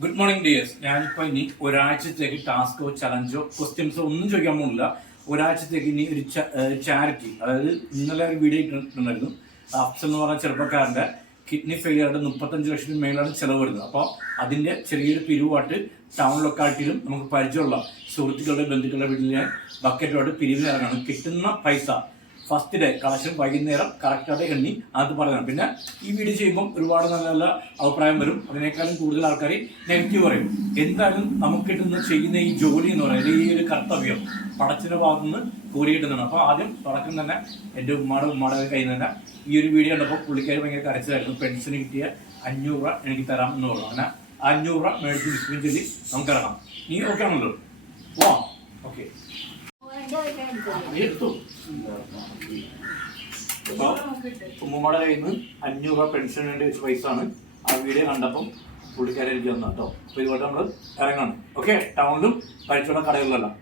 Good morning dears ഞാനിപ്പോ ഇനി ഒരാഴ്ചത്തേക്ക് ടാസ്കോ ചലഞ്ചോ ക്വസ്റ്റ്യൻസോ ഒന്നും ചോദിക്കാൻ പോകുന്നില്ല. ഒരാഴ്ചത്തേക്ക് ഇനി ഒരു ചാരിറ്റി അതായത് ഇന്നലെ ഒരു വീഡിയോ ഇട്ടിട്ടുണ്ടായിരുന്നു. അഫ്സൽ എന്ന് പറഞ്ഞ ചെറുപ്പക്കാരന്റെ കിഡ്നി ഫെയിലിയറുടെ മുപ്പത്തഞ്ച് ലക്ഷത്തിന് മേലാണ് ചെലവ് വരുന്നത് അപ്പോൾ അതിന്റെ ചെറിയൊരു പിരിവായിട്ട് ടൗൺ ലൊക്കാലിറ്റിയിലും നമുക്ക് പരിചയമുള്ള സുഹൃത്തുക്കളുടെ ബന്ധുക്കളുടെ വീട്ടിൽ ഞാൻ ബക്കറ്റുമായിട്ട് പിരിവിന് ഇറങ്ങണം. കിട്ടുന്ന പൈസ ഫസ്റ്റ് ഡേ കളക്ഷൻ വൈകുന്നേരം കറക്റ്റായിട്ട് എണ്ണി അത് പറയണം. പിന്നെ ഈ വീഡിയോ ചെയ്യുമ്പോൾ ഒരുപാട് നല്ല നല്ല അഭിപ്രായം വരും. അതിനേക്കാളും കൂടുതൽ ആൾക്കാർ നെഗറ്റീവ് പറയും. എന്തായാലും നമുക്ക് കിട്ടുന്ന ചെയ്യുന്ന ഈ ജോലി എന്ന് പറയുന്നത് ഈ ഒരു കർത്തവ്യം പടച്ചിന്റെ ഭാഗത്തു നിന്ന് കിട്ടുന്നതാണ് അപ്പോൾ ആദ്യം തുടക്കം തന്നെ എന്റെ ഉമ്മയുടെ ഉമ്മയുടെ കയ്യിൽ നിന്ന് തന്നെ ഈ ഒരു വീഡിയോ കണ്ടപ്പോൾ പുള്ളിക്കാർ ഭയങ്കര കരച്ചിലായിരുന്നു. പെൻഷന് കിട്ടിയ അഞ്ഞൂറ് രൂപ എനിക്ക് തരാം എന്ന് പറഞ്ഞു. അങ്ങനെ അഞ്ഞൂറ് രൂപ മേടിച്ച് ഡിസ്പ്ലിൻ ചൊല്ലി നമുക്ക് ഇറങ്ങാം നീ ഓക്കെ ആണല്ലോ? പോവാം. ഓക്കെ ഉമ്മമ്മയുടെ കയ്യിൽ നിന്ന് അഞ്ഞൂറ് രൂപ പെൻഷൻ വേണ്ടി വെച്ച പൈസ ആണ് ആ വീഡിയോ കണ്ടപ്പം പുള്ളിക്കാരെ എനിക്ക് തന്നു കേട്ടോ. അപ്പൊ ഇതുപോലെ നമ്മൾ ഇറങ്ങണം. ഓക്കെ ടൗണിലും പരിശോധന കടകളിലെല്ലാം.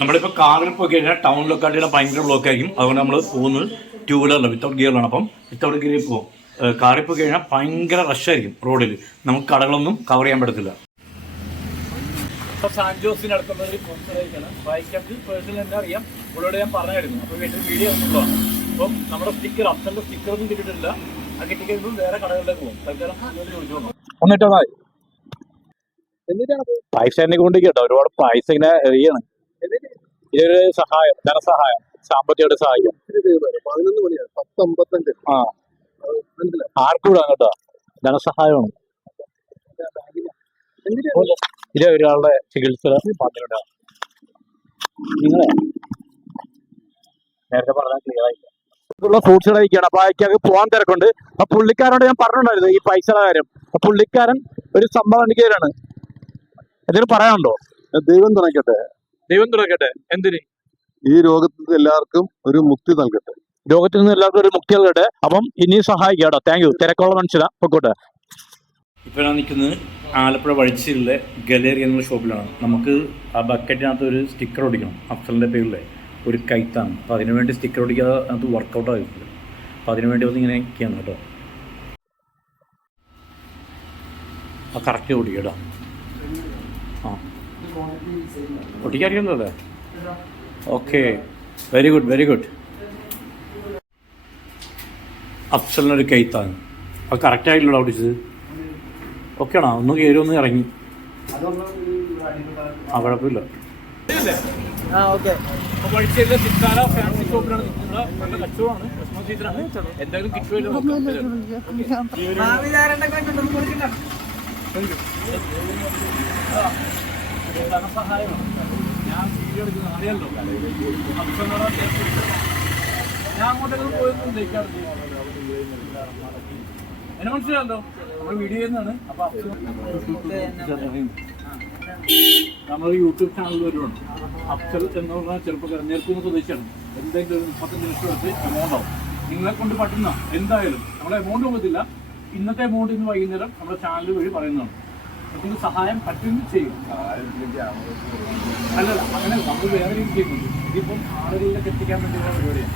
നമ്മളിപ്പോൾ കാറിൽ പോയി കഴിഞ്ഞാൽ ടൗണിലൊക്കെ ആയിട്ട് ഭയങ്കര ബ്ലോക്ക് ആയിരിക്കും. അതുകൊണ്ട് നമ്മൾ പോകുന്നത് ടൂ വീലറിലാണ് വിത്തൗട്ട് ഗിയറിലാണ് അപ്പം വിത്തൗട്ട് ഗിയറിൽ പോകും കാറിൽ പോയി കഴിഞ്ഞാൽ ഭയങ്കര റഷായിരിക്കും റോഡിൽ നമുക്ക് കടകളൊന്നും കവർ ചെയ്യാൻ പറ്റത്തില്ല. അപ്പോൾ സാൻജോസിന് അടുത്തുള്ള ഒരു കോൺസറേറ്റാണ് ബൈക്കർക്ക് പേഴ്സണൽ എന്താ അറിയാം. ഉള്ളോട് ഞാൻ പറഞ്ഞായിരുന്നു അപ്പോൾ വീട്ടിൽ വീഡിയോ ഉള്ളതാണ് അപ്പം നമ്മുടെ സ്റ്റിക്കർ അച്ഛന്റെ സ്റ്റിക്കർ ഒന്നും കിട്ടിയിട്ടില്ല. ആ കിട്ടിക്കഴിഞ്ഞാൽ വേറെ കടകളിലേക്ക് പോകും. തൽക്കാലം ചോദിച്ചു ഒന്നിട്ടതായി എന്നിട്ടോ പൈസ എന്നെ കൊണ്ട് കേട്ടോ. ഒരുപാട് പൈസ ഇങ്ങനെ എറിയാണ് ഇതൊരു സഹായം ധനസഹായം സാമ്പത്തികമായിട്ട് സഹായിക്കാം. പതിനൊന്ന് മണിയാണ്. പത്ത് അമ്പത്തഞ്ച് ആ. മനസ്സിലായി? ആർക്കും കേട്ടോ. ധനസഹായമാണ്. ഇത് ഒരാളുടെ ചികിത്സ പാട്ടിലുണ്ട് നിങ്ങളെ നേരത്തെ പറഞ്ഞാൽ ക്ലിയർ ആയില്ല. ഉള്ള ഫ്രൂട്ട്സ് കഴിക്കുകയാണ് അപ്പൊ അയക്കാക്ക് പോകാൻ തിരക്കുണ്ട്. അപ്പൊ പുള്ളിക്കാരോട് ഞാൻ പറഞ്ഞിട്ടുണ്ടായിരുന്നു ഈ പൈസയുടെ കാര്യം. അപ്പൊ പുള്ളിക്കാരൻ ഒരു സംഭവം എനിക്ക് തരാണ് എന്തെങ്കിലും പറയാനുണ്ടോ? ദൈവം തുണയ്ക്കട്ടെ. ദൈവം തുണയ്ക്കട്ടെ. എന്തിന്? ഈ രോഗത്തിൽ എല്ലാവർക്കും ഒരു മുക്തി നൽകട്ടെ. രോഗത്തിൽ നിന്ന് എല്ലാവർക്കും ഒരു മുക്തി നൽകട്ടെ. അപ്പം ഇനിയും സഹായിക്കാം കേട്ടോ. താങ്ക് യു തിരക്കുള്ള മനുഷ്യരാ. പൊക്കോട്ടെ. ഇപ്പോൾ ഞാൻ നിൽക്കുന്നത് ആലപ്പുഴ വഴിച്ചിലെ ഗലേറി എന്നുള്ള ഷോപ്പിലാണ്. നമുക്ക് ആ ബക്കറ്റിനകത്ത് ഒരു സ്റ്റിക്കർ ഒടിക്കണം അഫ്സലിന്റെ പേരിലെ ഒരു കൈത്താണ് അപ്പോൾ അതിനുവേണ്ടി സ്റ്റിക്കർ ഒടിക്കാതെ അത് വർക്കൗട്ട് ആയിട്ടില്ല അപ്പോൾ അതിനുവേണ്ടി വന്ന് ഇങ്ങനെ ഒക്കെയാണ് കേട്ടോ. ആ കറക്റ്റ് ഒടിക്കുക കേട്ടോ. ആ. ഒട്ടിക്കറിയുന്നതല്ലേ okay very good very good അഫ്സലിനൊരു കൈത്താണ് അത് കറക്റ്റ് ആയില്ലല്ലോ ഒടിച്ചത് ഓക്കെ ആണോ ഒന്ന് കയറി ഒന്ന് ഇറങ്ങി. ആ കുഴപ്പമില്ല. വഴിച്ചേരിലെ സിത്താര ഫാൻസി ഷോപ്പിലാണ് നിൽക്കുന്നത്. നല്ല കച്ചവടമാണ്. ക്രിസ്മസ് സീസണാണ് എന്തായാലും കിട്ടുമല്ലോ ധനസഹായമാണ് ഞാൻ വീഡിയോ എടുക്കുന്ന അറിയാലോ അച്ഛനോട് ഞാൻ അങ്ങോട്ടേക്ക് പോയൊന്നും ജയിക്കാറില്ല എന്നെ നമ്മൾ വീഡിയോ ചെയ്യുന്നതാണ്. അപ്പൊ അഫ്സൽ നമ്മൾ യൂട്യൂബ് ചാനലിൽ വരുവാണ്. അഫ്സൽ എന്ന് പറഞ്ഞ ചെറുപ്പക്കാരൻ സ്വദേശിയാണ് എന്തെങ്കിലും ഒരു മുപ്പത്തഞ്ച് ലക്ഷം എടുത്ത് എമൗണ്ട് ആവും. നിങ്ങളെ കൊണ്ട് പറ്റുന്ന എന്തായാലും നമ്മളെ എമൗണ്ട് പോകത്തില്ല ഇന്നത്തെ എമൗണ്ട് ഇന്ന് വൈകുന്നേരം നമ്മുടെ ചാനൽ വഴി പറയുന്നതാണ്. അതിന് സഹായം പറ്റുമെങ്കിൽ ചെയ്യും. അല്ലല്ല അങ്ങനെ നമ്മൾ വേറെ രീതി ചെയ്യുന്നുണ്ട്. ഇതിപ്പം ആളുകളിലേക്ക് എത്തിക്കാൻ വേണ്ടിയുള്ള പരിപാടിയാണ്.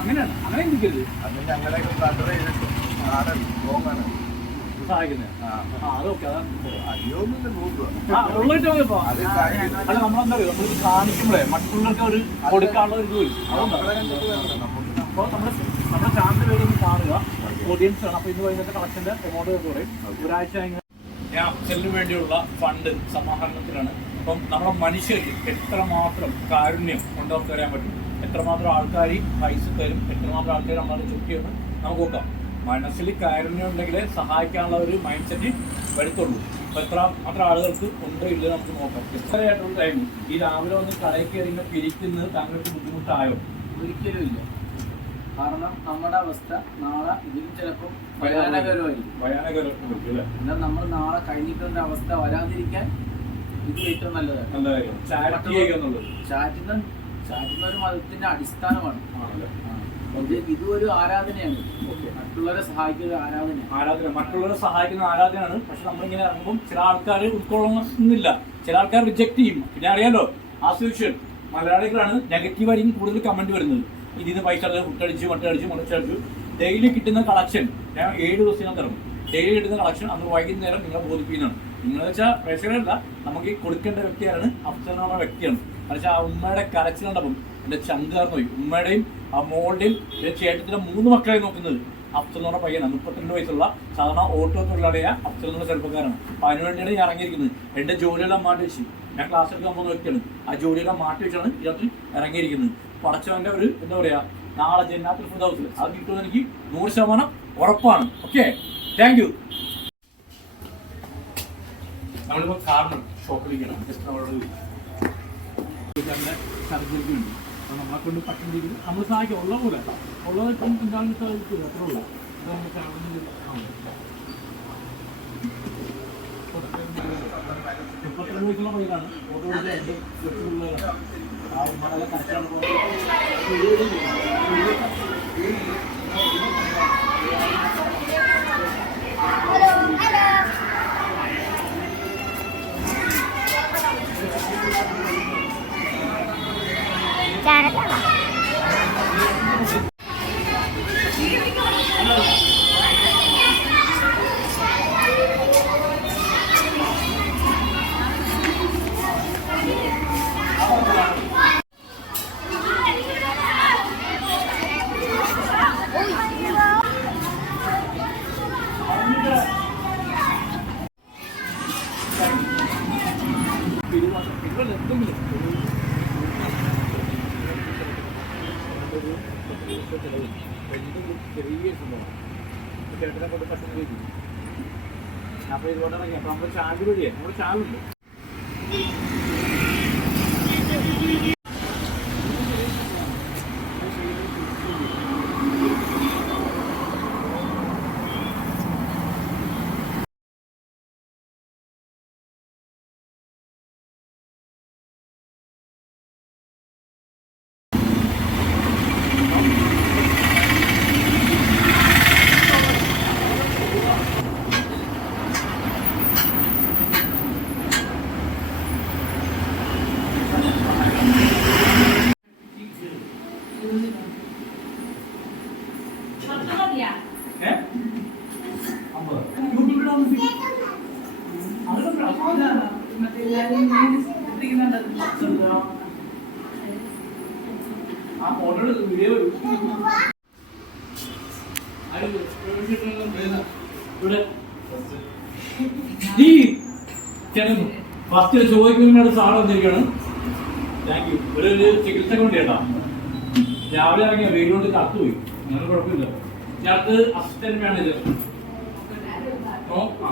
അങ്ങനെയാണ്. അങ്ങനെ ചിന്തിക്കരുത് അങ്ങനെ ആ അതൊക്കെ അതാണ് ആ, ഉള്ളിട്ട് മതിയപ്പോ. അല്ല നമ്മളെന്താ നമ്മൾ കാണിക്കുമ്പോഴേ മറ്റുള്ളവർക്ക് ഒരു കൊടുക്കാനുള്ള ഒരു ഇത് അപ്പോൾ നമ്മൾ നമ്മുടെ ചാനൽ പേര് ഒന്ന് കാണുക ഓഡിയൻസ് ആണ് അപ്പോൾ ഇന്ന് വൈകുന്നേരത്തെ കളക്ഷന്റെ എമൗണ്ട് പറയും ഒരാഴ്ച ഞാൻ അച്ഛനു വേണ്ടിയുള്ള ഫണ്ട് സമാഹരണത്തിലാണ്. അപ്പം നമ്മുടെ മനുഷ്യർക്ക് എത്രമാത്രം കാരുണ്യം കൊണ്ടുവരാൻ പറ്റും? എത്രമാത്രം ആൾക്കാർ പൈസ തരും? എത്രമാത്രം ആൾക്കാർ നമ്മളെ ചുറ്റിയെന്ന് നമുക്ക് നോക്കാം. മനസ്സിൽ കാരുണ്യം ഉണ്ടെങ്കിലേ സഹായിക്കാനുള്ള ഒരു മൈൻഡ് സെറ്റ് വരുത്തുള്ളൂ. അപ്പം എത്ര അത്ര ആളുകൾക്ക് ഉണ്ടോ ഇല്ല നമുക്ക് നോക്കാം. എത്രയായിട്ടുള്ള ടൈം ഈ രാവിലെ ഒന്ന് കടയിൽ കയറി പിരിക്കുന്നത് താങ്കൾക്ക് ബുദ്ധിമുട്ടായോ? ഒരിക്കലും ഇല്ല. കാരണം നമ്മുടെ അവസ്ഥ നാളെ ഇതിന് ചിലപ്പോൾ ഭയാനകരമായിരിക്കും. ഭയാനകരമായിരിക്കും എന്നാൽ നമ്മൾ നാളെ കഴിഞ്ഞിട്ടുള്ള അവസ്ഥ വരാതിരിക്കാൻ ഇത് ഏറ്റവും നല്ലതാണ് ചാറ്റുന്ന ചാറ്റുന്ന ഒരു മതത്തിന്റെ അടിസ്ഥാനമാണ്. ആണല്ലേ? ഇത് ആരാധനയാണ്. മറ്റുള്ളവരെ സഹായിക്കുന്ന ആരാധന ആരാധന മറ്റുള്ളവരെ സഹായിക്കുന്ന ആരാധനയാണ്. പക്ഷെ നമ്മളിങ്ങനെ ഇറങ്ങുമ്പോൾ ചില ആൾക്കാർ ഉൾക്കൊള്ളുന്നില്ല ചില ആൾക്കാർ റിജക്ട് ചെയ്യും. പിന്നെ അറിയാലോ ആസ്വദിഷൻ മലയാളികളാണ് നെഗറ്റീവ് ആയിരിക്കും കൂടുതൽ കമന്റ് വരുന്നത്. ഇതിന് പൈസ അടിച്ച് മുട്ടടിച്ചു മുട്ടടിച്ചു മുടച്ചടിച്ചു ഡെയിലി കിട്ടുന്ന കളക്ഷൻ ഞാൻ ഏഴ് ദിവസത്തിനകത്ത് ഇറങ്ങും ഡെയിലി കിട്ടുന്ന കളക്ഷൻ അന്ന് വൈകുന്നേരം നിങ്ങളെ ബോധിപ്പിക്കുന്നതാണ്. നിങ്ങളെന്ന് വെച്ചാൽ പ്രേക്ഷകരല്ല നമുക്ക് ഈ കൊടുക്കേണ്ട വ്യക്തിയാണ് അഫ്സൽ എന്ന് വ്യക്തിയാണ്. എന്നുവെച്ചാൽ ആ ഉമ്മയുടെ കരച്ചിലുണ്ടപ്പം എന്റെ ചങ്കാർന്ന് പോയി. ഉമ്മയുടെയും ആ മോളുടെയും ചേട്ടത്തിന്റെ മൂന്ന് മക്കളെ നോക്കുന്നത് അഫ്സൽ പയ്യനാണ്. മുപ്പത്തിരണ്ട് വയസ്സുള്ള സാധാരണ ഓട്ടോ തൊഴിലാളിയ അഫ്സൽ എന്നുള്ള ചെറുപ്പക്കാരാണ് അപ്പോൾ അതിനുവേണ്ടിയാണ് ഞാൻ ഇറങ്ങിയിരിക്കുന്നത്. എന്റെ ജോലിയെല്ലാം മാറ്റി വെച്ച്. ഞാൻ ക്ലാസ് എടുക്കാൻ പോകുന്ന വ്യക്തിയാണ്. ആ ജോലിയെല്ലാം മാറ്റി വെച്ചാണ് ഇതിനകത്ത് ഇറങ്ങിയിരിക്കുന്നത്. പടച്ചവന്റെ ഒരു എന്താ പറയാ നാളെ ജന്നാത്തിൽ ഫുഡ് ഹൗസിൽ അത് കിട്ടുമെന്ന് എനിക്ക് നൂറ് ശതമാനം ഉറപ്പാണ്. ഓക്കെ താങ്ക് യു നമ്മളിപ്പോൾ ഷോക്ക് ഷോപ്പിലിരിക്കണം ജസ്റ്റ് നമ്മളോട് സർജറിക്കുണ്ട് അപ്പോൾ നമ്മളെ കൊണ്ട് പറ്റുന്ന രീതിയിൽ നമ്മൾ സഹായിക്കും. ഉള്ള പോലെ ഉള്ളത് ഇപ്പം എന്താണെന്ന് സാധിക്കില്ല അത്ര ഉള്ള. നമുക്ക്. മുപ്പത്തിരണ്ട് ചാനലാണോ ചെറിയ സംഭവമാണ് ചേട്ടനെ കൊണ്ട് പറ്റുന്ന രീതി അപ്പൊ ഇതുകൊണ്ടാണ് ഇറങ്ങി അപ്പൊ നമ്മുടെ ചാനൽ വഴിയേ നമ്മുടെ ചാനലുണ്ട് ആ ഫോട്ടോ വീഡിയോ ഇവിടെ ഈ ചേട്ടൻ ഫസ്റ്റ് ചോദിക്കുന്നതിനോട് സാറ് വന്നിരിക്കുകയാണ് താങ്ക് യു ഒരു ഒരു ചികിത്സ കൊണ്ട് ചേട്ടാ രാവിലെ ഇറങ്ങിയ വെയിലോട്ട് കത്തുപോയി അങ്ങനെ കുഴപ്പമില്ല. ഞാനത് അസിസ്റ്റന്റ് മാനേജർ ഓ ആ.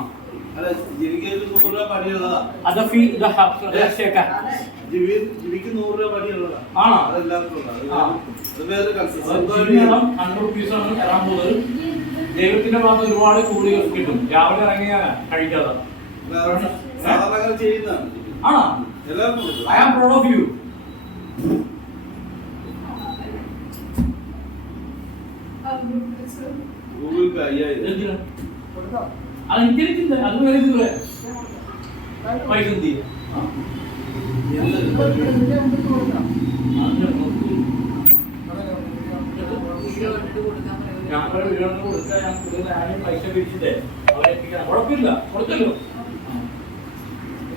ആണോ? തരാൻ പോകുന്നത്. ദൈവത്തിന്റെ ഭാഗത്ത് ഒരുപാട് കൂടി കിട്ടും. രാവിലെ ഇറങ്ങിയ കഴിക്കാതെ. ആണോ? I am proud of you Google Pay അയ്യായിരം. എന്തിനാ?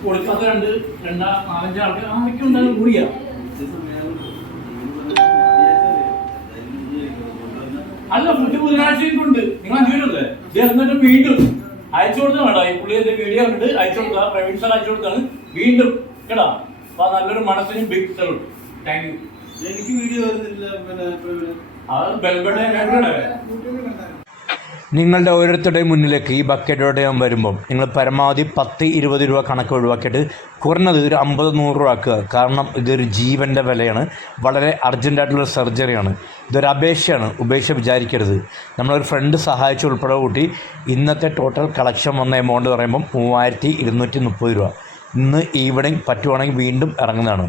കൊടുക്കാത്ത രണ്ട് രണ്ടാ നാലഞ്ച് ആൾക്കാർ ആരൊക്കെ ഉണ്ടാകും കൂടിയാ. അല്ല ഫുഡ് ബുധനാഴ്ചയും ഉണ്ട്. നിങ്ങൾ അങ്ങനെ വീണ്ടും. അയച്ചു കൊടുത്താൽ വേണ്ട ഈ പുള്ളി എന്റെ വീഡിയോ കണ്ടിട്ട് അയച്ചു കൊടുക്കുക പ്രവീൺ സാർ അയച്ചു കൊടുത്താണ് വീണ്ടും കേടാ അപ്പൊ നല്ലൊരു മനസ്സിനും ബിഗ് സലൂട്ട് താങ്ക് യു എനിക്ക് വീഡിയോ വരുന്നില്ല പിന്നെ. അത് ബെൽബഡേ നിങ്ങളുടെ ഓരോരുത്തരുടെയും മുന്നിലേക്ക് ഈ ബക്കറ്റോടെ ഞാൻ വരുമ്പം നിങ്ങൾ പരമാവധി പത്ത് ഇരുപത് രൂപ കണക്ക് ഒഴിവാക്കിയിട്ട് കുറഞ്ഞത് ഒരു അമ്പത് നൂറ് രൂപ ആക്കുക. കാരണം ഇതൊരു ജീവന്റെ വിലയാണ്. വളരെ അർജന്റായിട്ടുള്ള സർജറിയാണ് ഇതൊരു അപേക്ഷയാണ്. ഉപേക്ഷ വിചാരിക്കരുത്. നമ്മളൊരു ഫ്രണ്ട് സഹായിച്ചുൾപ്പെടെ കൂട്ടി ഇന്നത്തെ ടോട്ടൽ കളക്ഷൻ വന്ന എമൗണ്ട് പറയുമ്പം മൂവായിരത്തി ഇരുന്നൂറ്റി മുപ്പത് രൂപ. ഇന്ന് ഈവനിങ് പറ്റുവാണെങ്കിൽ വീണ്ടും ഇറങ്ങുന്നതാണ്.